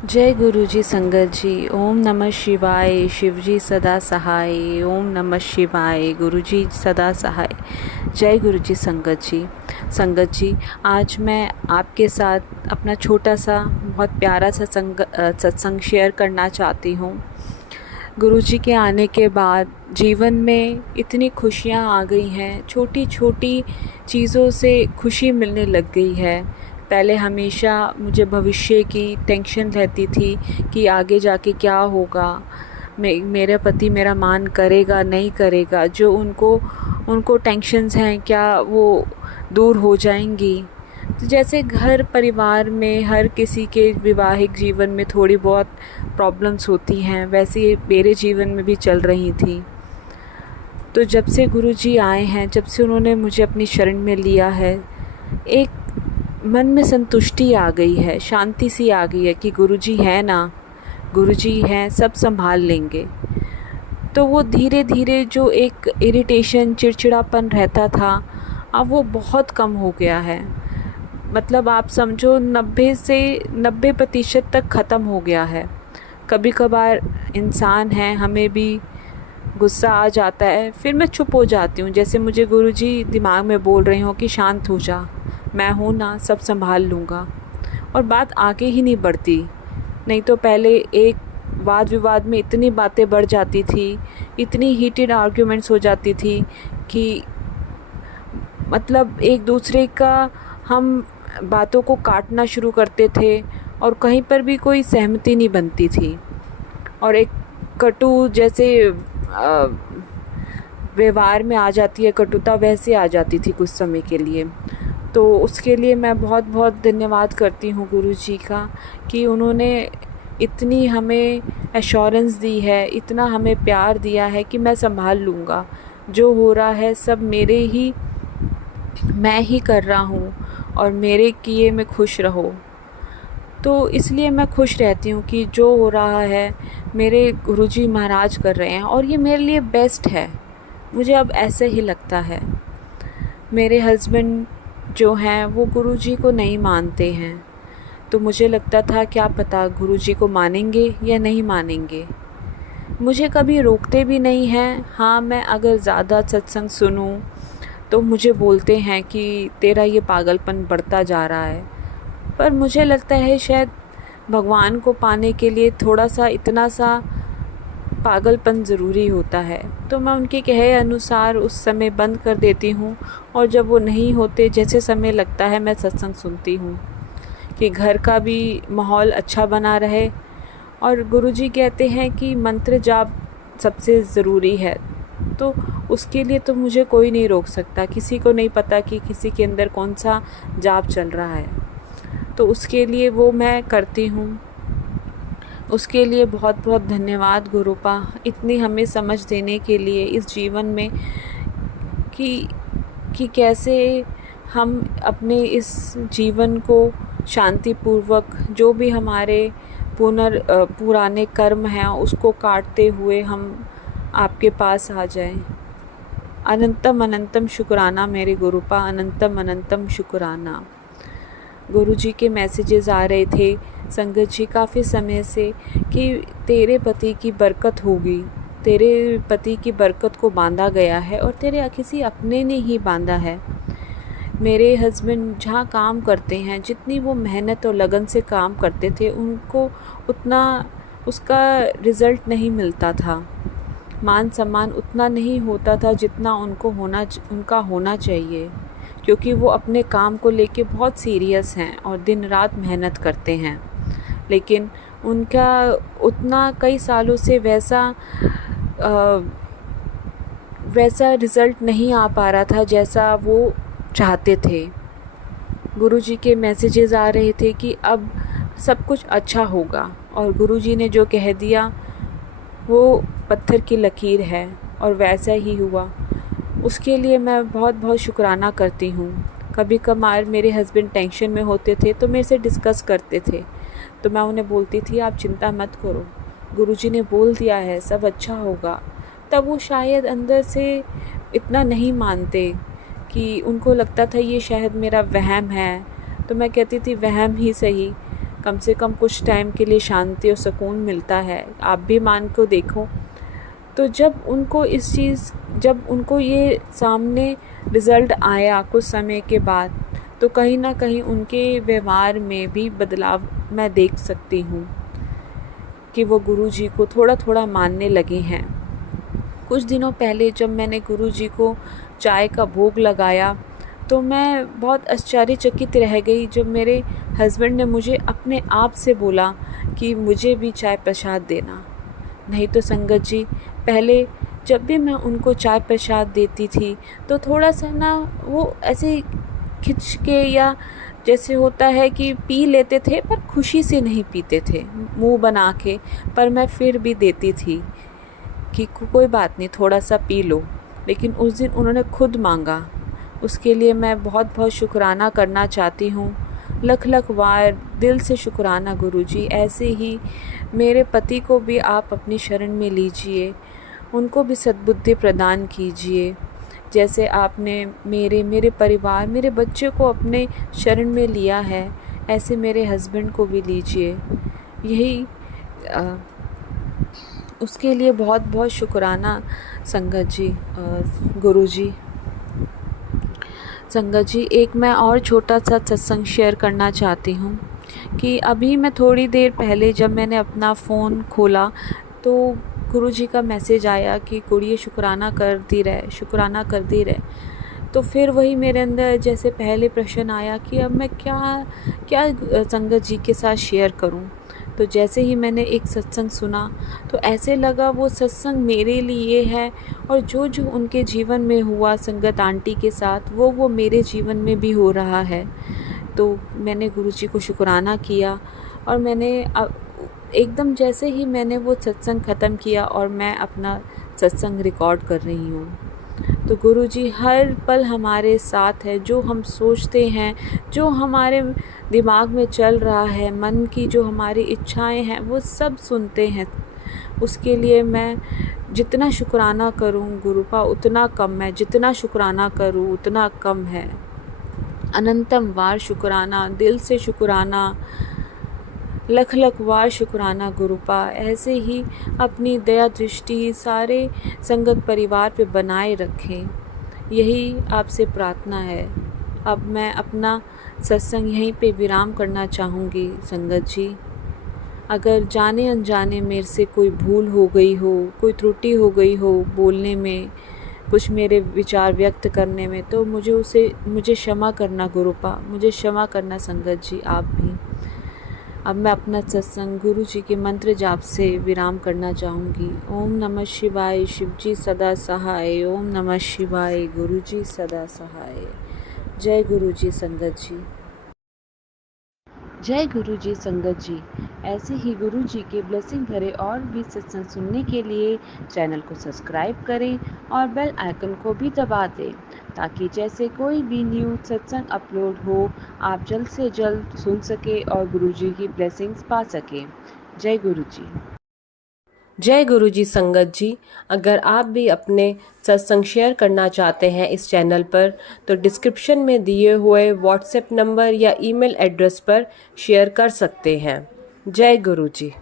जय गुरु जी संगत जी। ओम नमः शिवाय। शिव जी सदा सहाय। ओम नमः शिवाय। गुरु जी सदा सहाय। जय गुरु जी संगत जी। संगत जी, आज मैं आपके साथ अपना छोटा सा बहुत प्यारा सा सत्संग शेयर करना चाहती हूँ। गुरु जी के आने के बाद जीवन में इतनी खुशियाँ आ गई हैं, छोटी छोटी चीज़ों से खुशी मिलने लग गई है। पहले हमेशा मुझे भविष्य की टेंशन रहती थी कि आगे जाके क्या होगा, मेरे पति मेरा मान करेगा नहीं करेगा, जो उनको उनको टेंशन्स हैं क्या वो दूर हो जाएंगी। तो जैसे घर परिवार में हर किसी के वैवाहिक जीवन में थोड़ी बहुत प्रॉब्लम्स होती हैं, वैसे मेरे जीवन में भी चल रही थी। तो जब से गुरुजी आए हैं, जब से उन्होंने मुझे अपनी शरण में लिया है, एक मन में संतुष्टि आ गई है, शांति सी आ गई है कि गुरुजी हैं ना, गुरुजी हैं, सब संभाल लेंगे। तो वो धीरे धीरे जो एक इरिटेशन चिड़चिड़ापन रहता था, अब वो बहुत कम हो गया है। मतलब आप समझो 90% तक ख़त्म हो गया है। कभी कभार इंसान है, हमें भी गुस्सा आ जाता है, फिर मैं चुप हो जाती हूँ। जैसे मुझे गुरुजी दिमाग में बोल रहे हो कि शांत हो जा, मैं हूँ ना, सब संभाल लूँगा। और बात आगे ही नहीं बढ़ती। नहीं तो पहले एक वाद विवाद में इतनी बातें बढ़ जाती थी, इतनी हीटेड आर्ग्यूमेंट्स हो जाती थी कि मतलब एक दूसरे का हम बातों को काटना शुरू करते थे और कहीं पर भी कोई सहमति नहीं बनती थी। और एक कटु जैसे व्यवहार में आ जाती है, कटुता वैसे आ जाती थी कुछ समय के लिए। तो उसके लिए मैं बहुत बहुत धन्यवाद करती हूँ गुरु जी का कि उन्होंने इतनी हमें एश्योरेंस दी है, इतना हमें प्यार दिया है कि मैं संभाल लूँगा। जो हो रहा है सब मैं ही कर रहा हूँ और मेरे किए में खुश रहो। तो इसलिए मैं खुश रहती हूँ कि जो हो रहा है मेरे गुरुजी महाराज कर रहे हैं और ये मेरे लिए बेस्ट है। मुझे अब ऐसे ही लगता है। मेरे हस्बैंड जो हैं वो गुरुजी को नहीं मानते हैं, तो मुझे लगता था क्या पता गुरुजी को मानेंगे या नहीं मानेंगे। मुझे कभी रोकते भी नहीं हैं। हाँ, मैं अगर ज़्यादा सत्संग सुनूं तो मुझे बोलते हैं कि तेरा ये पागलपन बढ़ता जा रहा है। पर मुझे लगता है शायद भगवान को पाने के लिए थोड़ा सा इतना सा पागलपन ज़रूरी होता है। तो मैं उनके कहे अनुसार उस समय बंद कर देती हूँ, और जब वो नहीं होते, जैसे समय लगता है, मैं सत्संग सुनती हूँ कि घर का भी माहौल अच्छा बना रहे। और गुरुजी कहते हैं कि मंत्र जाप सबसे ज़रूरी है, तो उसके लिए तो मुझे कोई नहीं रोक सकता। किसी को नहीं पता कि किसी के अंदर कौन सा जाप चल रहा है, तो उसके लिए वो मैं करती हूँ। उसके लिए बहुत बहुत धन्यवाद गुरुपा, इतनी हमें समझ देने के लिए इस जीवन में कि कैसे हम अपने इस जीवन को शांतिपूर्वक, जो भी हमारे पुराने कर्म हैं उसको काटते हुए हम आपके पास आ जाएं। अनंतम अनंतम शुक्राना मेरे गुरुपा, अनंतम अनंतम शुक्राना। गुरुजी के मैसेजेस आ रहे थे संगत जी काफ़ी समय से कि तेरे पति की बरकत होगी, तेरे पति की बरकत को बांधा गया है और तेरे किसी अपने ने ही बांधा है। मेरे हस्बैंड जहाँ काम करते हैं, जितनी वो मेहनत और लगन से काम करते थे, उनको उतना उसका रिज़ल्ट नहीं मिलता था। मान सम्मान उतना नहीं होता था जितना उनका होना चाहिए, क्योंकि वो अपने काम को लेके बहुत सीरियस हैं और दिन रात मेहनत करते हैं। लेकिन उनका उतना कई सालों से वैसा रिज़ल्ट नहीं आ पा रहा था जैसा वो चाहते थे। गुरुजी के मैसेजेस आ रहे थे कि अब सब कुछ अच्छा होगा, और गुरुजी ने जो कह दिया वो पत्थर की लकीर है, और वैसा ही हुआ। उसके लिए मैं बहुत बहुत शुक्राना करती हूँ। कभी कभार मेरे हस्बैंड टेंशन में होते थे तो मेरे से डिस्कस करते थे, तो मैं उन्हें बोलती थी आप चिंता मत करो, गुरुजी ने बोल दिया है सब अच्छा होगा। तब वो शायद अंदर से इतना नहीं मानते, कि उनको लगता था ये शायद मेरा वहम है। तो मैं कहती थी वहम ही सही, कम से कम कुछ टाइम के लिए शांति और सुकून मिलता है। आप भी मान को देखो। तो जब उनको ये सामने रिज़ल्ट आया कुछ समय के बाद, तो कहीं ना कहीं उनके व्यवहार में भी बदलाव मैं देख सकती हूँ कि वो गुरुजी को थोड़ा थोड़ा मानने लगे हैं। कुछ दिनों पहले जब मैंने गुरुजी को चाय का भोग लगाया, तो मैं बहुत आश्चर्यचकित रह गई जब मेरे हस्बैंड ने मुझे अपने आप से बोला कि मुझे भी चाय प्रसाद देना। नहीं तो संगत जी, पहले जब भी मैं उनको चाय प्रसाद देती थी तो थोड़ा सा ना वो ऐसे खिंच के, या जैसे होता है कि पी लेते थे, पर खुशी से नहीं पीते थे, मुंह बना के। पर मैं फिर भी देती थी कि कोई बात नहीं, थोड़ा सा पी लो। लेकिन उस दिन उन्होंने खुद मांगा। उसके लिए मैं बहुत बहुत शुक्राना करना चाहती हूँ, लख लख बार दिल से शुक्राना गुरुजी। ऐसे ही मेरे पति को भी आप अपनी शरण में लीजिए, उनको भी सद्बुद्धि प्रदान कीजिए। जैसे आपने मेरे परिवार, मेरे बच्चे को अपने शरण में लिया है, ऐसे मेरे हस्बैंड को भी लीजिए। यही उसके लिए बहुत बहुत शुक्राना संगत जी, गुरुजी। संगत जी, एक मैं और छोटा सा सत्संग शेयर करना चाहती हूँ कि अभी मैं थोड़ी देर पहले जब मैंने अपना फ़ोन खोला तो गुरुजी का मैसेज आया कि कुड़िए शुक्राना करती रहे, शुक्राना करती रहे। तो फिर वही मेरे अंदर जैसे पहले प्रश्न आया कि अब मैं क्या क्या संगत जी के साथ शेयर करूं। तो जैसे ही मैंने एक सत्संग सुना तो ऐसे लगा वो सत्संग मेरे लिए है, और जो जो उनके जीवन में हुआ संगत आंटी के साथ, वो मेरे जीवन में भी हो रहा है। तो मैंने गुरुजी को शुक्राना किया, और मैंने एकदम जैसे ही मैंने वो सत्संग ख़त्म किया और मैं अपना सत्संग रिकॉर्ड कर रही हूँ, तो गुरुजी हर पल हमारे साथ है। जो हम सोचते हैं, जो हमारे दिमाग में चल रहा है, मन की जो हमारी इच्छाएं हैं, वो सब सुनते हैं। उसके लिए मैं जितना शुक्राना करूं गुरुपा उतना कम है, जितना शुक्राना करूं उतना कम है। अनंतम वार शुक्राना, दिल से शुक्राना, लख लख बार शुक्राना गुरुपा। ऐसे ही अपनी दया दृष्टि सारे संगत परिवार पे बनाए रखें, यही आपसे प्रार्थना है। अब मैं अपना सत्संग यहीं पे विराम करना चाहूँगी संगत जी। अगर जाने अनजाने मेरे से कोई भूल हो गई हो, कोई त्रुटि हो गई हो बोलने में, कुछ मेरे विचार व्यक्त करने में, तो मुझे क्षमा करना गुरुपा, मुझे क्षमा करना संगत जी, आप भी। अब मैं अपना सत्संग गुरु जी के मंत्र जाप से विराम करना चाहूँगी। ओम नमः शिवाय, शिव जी सदा सहाय। ओम नमः शिवाय, गुरु जी सदा सहाय। जय गुरु जी संगत जी। जय गुरु जी संगत जी। ऐसे ही गुरु जी के ब्लेसिंग भरे और भी सत्संग सुनने के लिए चैनल को सब्सक्राइब करें और बेल आइकन को भी दबा दें, ताकि जैसे कोई भी न्यू सत्संग अपलोड हो आप जल्द से जल्द सुन सके और गुरु जी की ब्लेसिंग्स पा सकें। जय गुरु जी। जय गुरु जी संगत जी। अगर आप भी अपने सत्संग शेयर करना चाहते हैं इस चैनल पर, तो डिस्क्रिप्शन में दिए हुए व्हाट्सएप नंबर या ईमेल एड्रेस पर शेयर कर सकते हैं। जय गुरु जी।